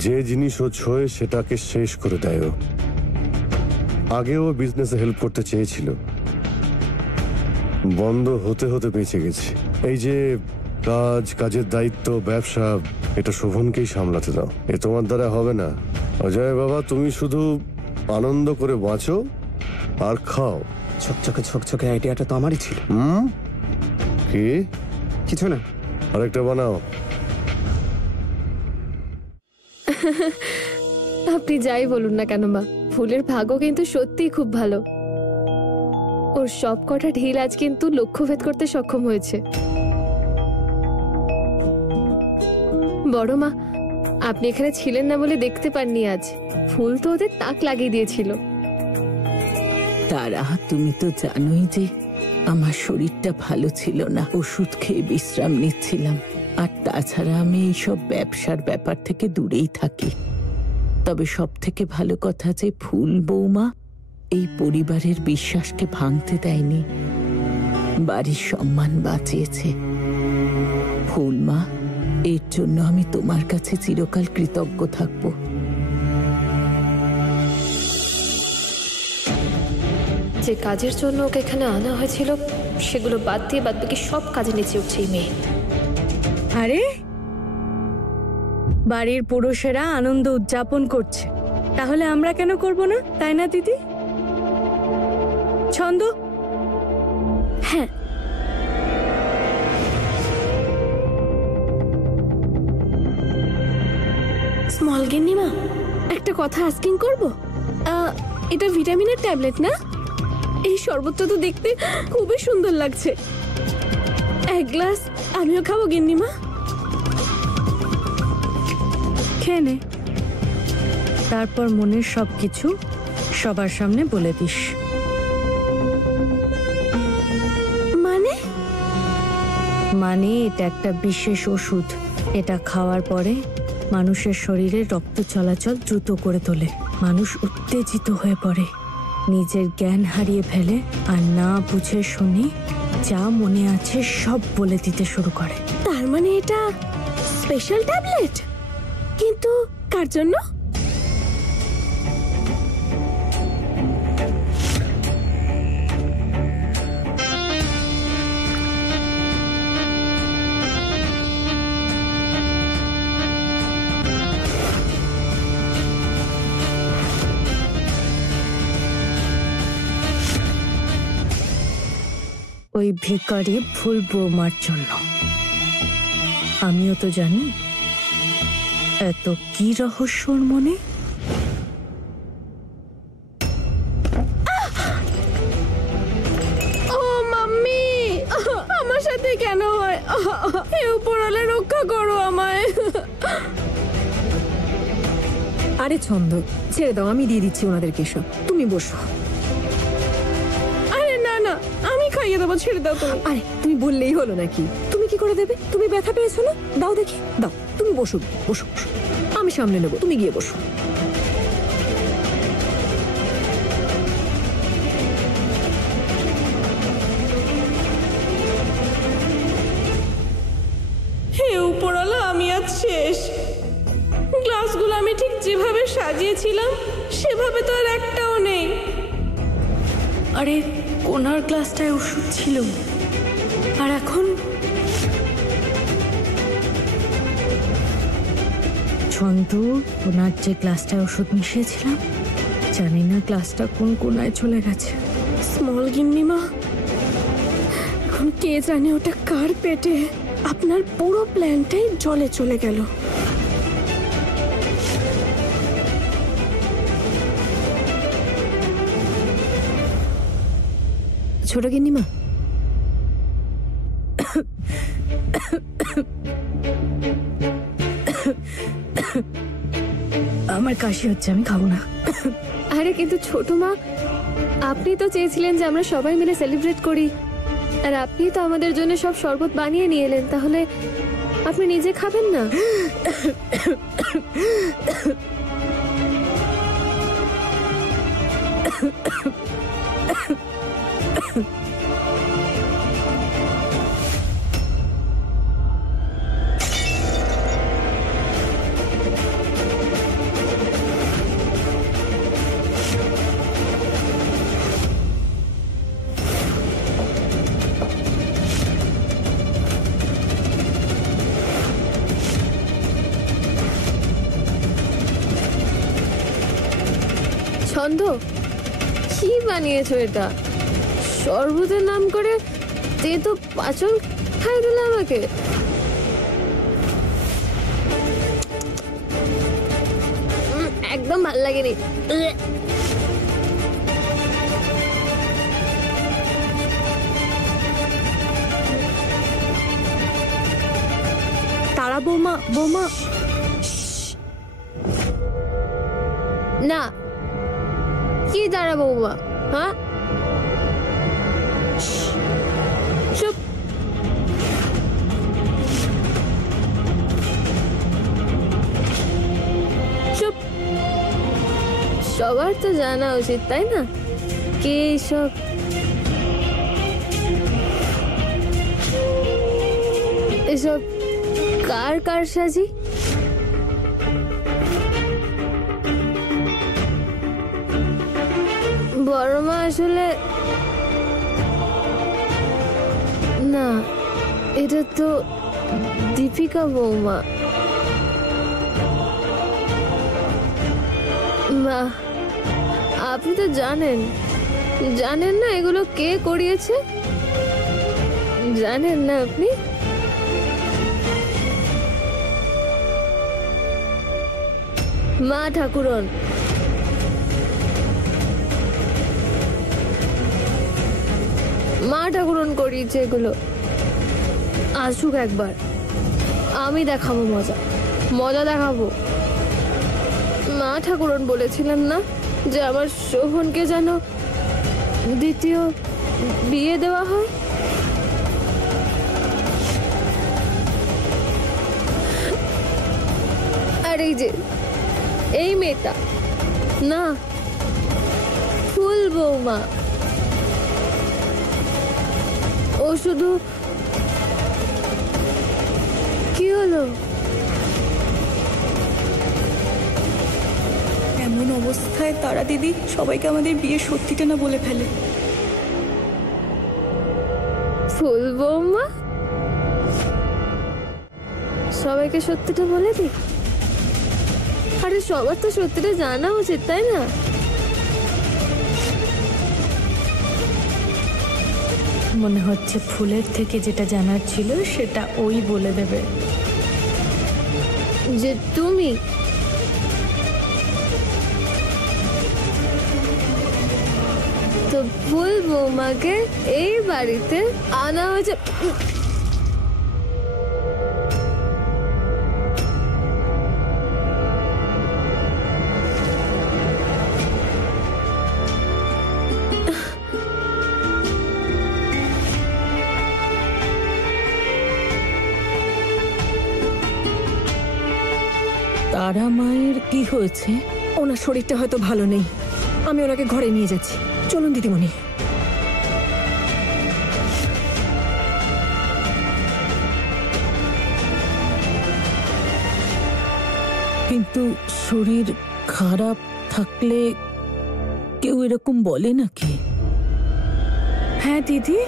যে জিনিস ও ছোঁয় সেটাকে শেষ করে দেয়। ও আগেও বিজনেসে হেল্প করতে চেয়েছিল, বন্ধ হতে হতে বেঁচে গেছে। এই যে কাজের দায়িত্ব, ব্যবসা, এটা শোভনকেই সামলাতে দাও। এ তোমার দ্বারা হবে না। অজয় বাবা, তুমি শুধু আনন্দ করে বাঁচো আর খাও। ঝকঝকে আইডিয়াটা তো আমারই ছিল। কি? কিছু না। আরেকটা বানাও। আপনি যাই বলুন না কেন মা, ফুলের ভাগ্য কিন্তু সত্যিই খুব ভালো। ওর সব কটা ঢিল আজ কিন্তু লক্ষ্যভেদ করতে সক্ষম হয়েছে। বড় মা, আপনি এখানে ছিলেন না বলে দেখতে পাননি আজ। ফুল তো ওদের তাক লাগিয়ে দিয়েছিল। তারা, তুমি তো জানোই যে আমার শরীরটা ভালো ছিল না, ওষুধ খেয়ে বিশ্রাম নিচ্ছিলাম। আর তাছাড়া আমি এইসব ব্যবসার ব্যাপার থেকে দূরেই থাকি। তবে সব থেকে ভালো কথা যে ফুল বৌমা এই পরিবারের বিশ্বাসকে ভাঙতে দেয়নি, বাড়ির সম্মান বাঁচিয়েছে। ফুল মা, এর জন্য আমি তোমার কাছে চিরকাল কৃতজ্ঞ থাকব। যে কাজের জন্য ওকে এখানে আনা হয়েছিল সেগুলো বাদ দিয়ে বাদবাকি সব কাজে নেচে উঠছে এই মেয়ে। আরে, বাড়ির পুরুষেরা আনন্দ উদযাপন করছে, তাহলে আমরা কেন করব না, তাই না দিদি? ছন্দ? হ্যাঁ, স্মল গিন্নিমা, একটা কথা আস্কিং করব। এটা ভিটামিনের ট্যাবলেট না? এই শরবতটা তো দেখতে খুবই সুন্দর লাগছে। এক গ্লাস আমিও খাবো গিন্নিমা। খেয়ে নে, তারপর মনের সবকিছু সবার সামনে বলে দিস। মানে এটা একটা বিশেষ ওষুধ। এটা খাওয়ার পরে মানুষের শরীরে রক্ত চলাচল দ্রুত করে তোলে। মানুষ উত্তেজিত হয়ে পড়ে, নিজের জ্ঞান হারিয়ে ফেলে, আর না বুঝে শুনে যা মনে আছে সব বলে দিতে শুরু করে। তার মানে এটা স্পেশাল ট্যাবলেট? কিন্তু কার জন্য? ওই ভিখারি ফুল বৌমার জন্য। আমিও তো জানি এত কি রহস্যর মনে। ও মাম্মি, আমার সাথে কেন হয়? হে উপরওয়ালা, রক্ষা করো আমায়। আরে ছন্দ, ছেড়ে দাও, আমি দিয়ে দিচ্ছি ওনাদেরকে সব। তুমি বসো। আরে না না, আমি খাইয়ে দেবো, ছেড়ে দাও তুমি। আরে তুমি বললেই হলো নাকি? তুমি কি করে দেবে? তুমি ব্যথা পেয়েছো না? দাও দেখি, দাও। তুমি বসো বসো বসো, আমি সামনে নেবো, তুমি গিয়ে বসো। হে উপরওয়ালা, আমি আজ শেষ। গ্লাসগুলো আমি ঠিক যেভাবে সাজিয়েছিলাম সেভাবে তো আর একটাও নেই। আরে কোনার গ্লাসটায় ওষুধ ছিল, আর এখন ছন্দু ওনার যে গ্লাসটায় ওষুধ মিশিয়েছিলাম, জানি না গ্লাসটা কোন কোনায় চলে গেছে। স্মল গিন্নিমা, এখন কে জানে ওটা কার পেটে। আপনার পুরো প্ল্যানটাই জলে চলে গেল। ছোট গিন্নিমা, আমার কাশি হচ্ছে, আমি খাবো না। আরে কিন্তু ছোট মা, আপনি তো চেয়েছিলেন যে আমরা সবাই মিলে সেলিব্রেট করি, আর আপনি তো আমাদের জন্য সব শরবত বানিয়ে নিয়ে এলেন, তাহলে আপনি নিজে খাবেন না? গন্ধ কি বানিয়েছো এটা? শরবতের নাম করে তে তো পাচন খাই দিল আমাকে। একদম ভাল লাগেনি। তারা বৌমা, বৌমা না, কি দাঁড়া বৌমা? হ্যাঁ, চুপ। চুপ। সবার তো জানা উচিত, তাই না? কে সব এসব কার কার সাজি? বড় মা আসলে না, এটা তো দীপিকা বৌমা। মা, আপনি তো জানেন না এগুলো কে করিয়েছে? জানেন না আপনি? মা ঠাকুরন। মা ঠাকুরন করিয়েছে এগুলো। আসুক একবার, আমি দেখাবো মজা দেখাবো। মা ঠাকুরন বলেছিলেন না যে আমার শোভনকে যেন দ্বিতীয় বিয়ে দেওয়া হয়। আর এই যে এই মেয়েটা না, ফুল বৌমা, ও শুধু কি হলো? এমন অবস্থায় তারা দিদি সবাইকে আমাদের বিয়ের সত্যিটা না বলে ফেলে। ফুল বৌমা সবাইকে সত্যিটা বলে দি? আরে সবার তো সত্যিটা জানা উচিত, তাই না? মনে হচ্ছে ফুলের থেকে যেটা জানার ছিল সেটা ওই বলে দেবে। যে তুমি তো ফুল বৌমাকে এই বাড়িতে আনা হয়েছে। তারা মায়ের কি হয়েছে? ওনার শরীরটা হয়তো ভালো নেই, আমি ওনাকে ঘরে নিয়ে যাচ্ছি। চলুন দিদিমণি। কিন্তু শরীর খারাপ থাকলে কেউ এরকম বলে নাকি? হ্যাঁ দিদি,